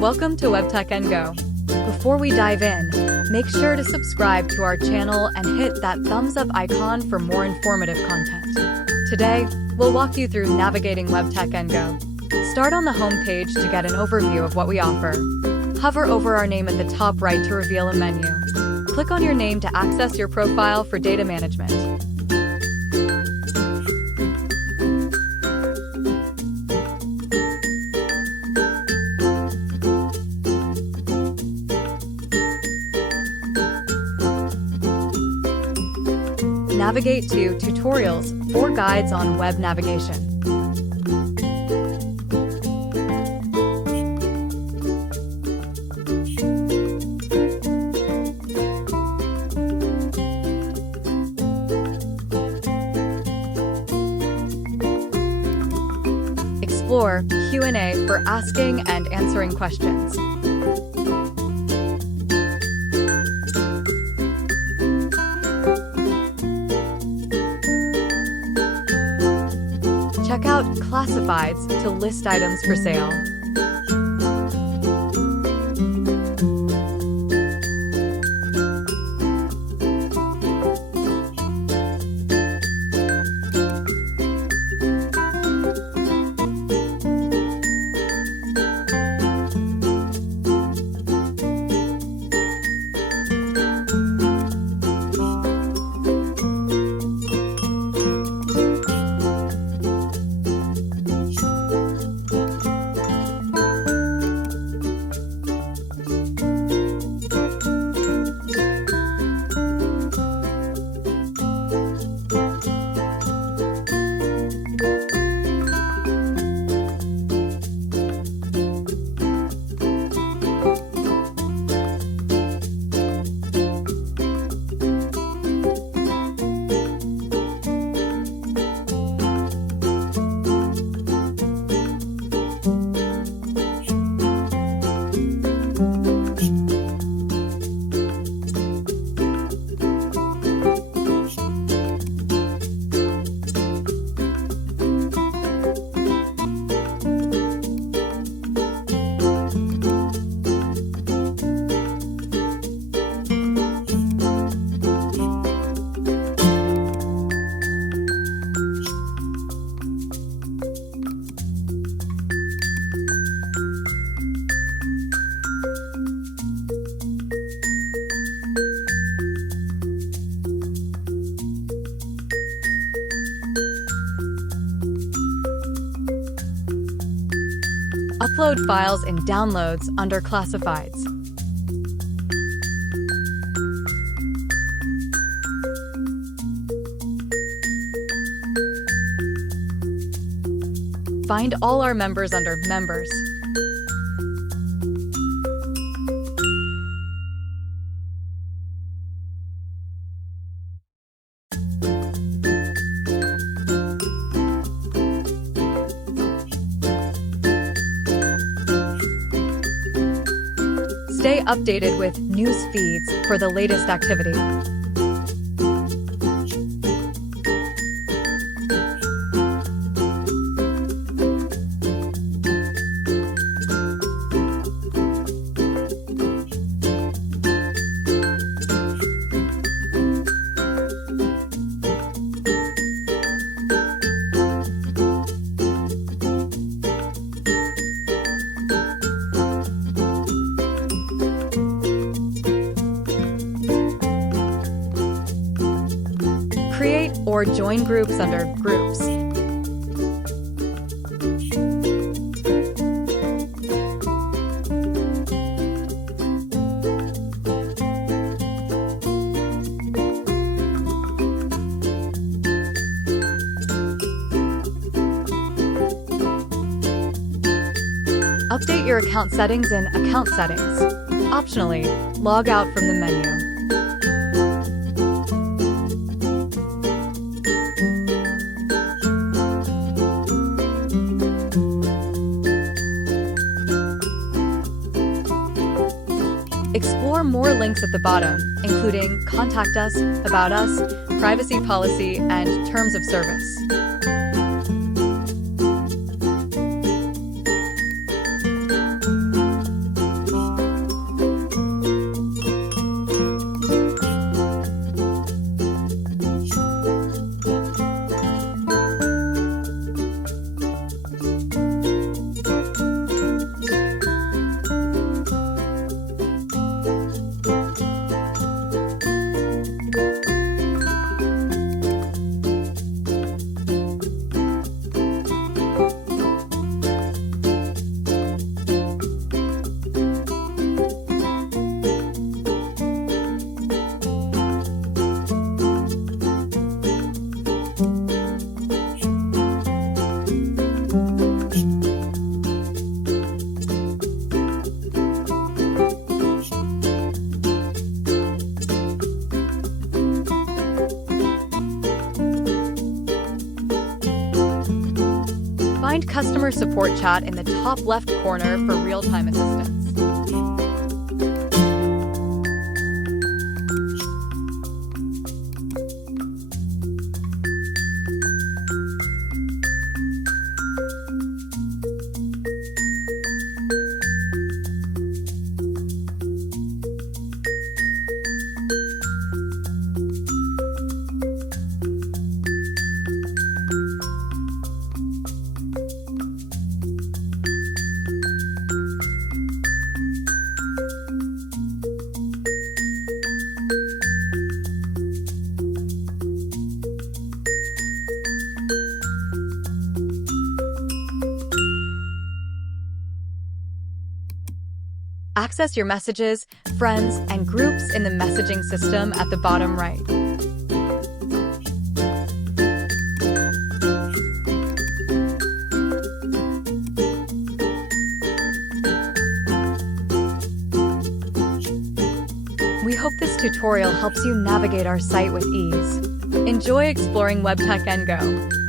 Welcome to WebTech & Go. Before we dive in, make sure to subscribe to our channel and hit that thumbs up icon for more informative content. Today, we'll walk you through navigating WebTech & Go. Start on the home page to get an overview of what we offer. Hover over our name at the top right to reveal a menu. Click on your name to access your profile for data management. Navigate to Tutorials for guides on web navigation. Explore Q&A for asking and answering questions. Check out Classifieds to list items for sale. Upload files in Downloads under Classifieds. Find all our members under Members. Stay updated with news feeds for the latest activity. Create or join groups under Groups. Update your account settings in Account Settings. Optionally, log out from the menu. Explore more links at the bottom, including Contact Us, About Us, Privacy Policy, and Terms of Service. customer support chat in the top left corner for real-time assistance. Access your messages, friends, and groups in the messaging system at the bottom right. We hope this tutorial helps you navigate our site with ease. Enjoy exploring WebTech and Go.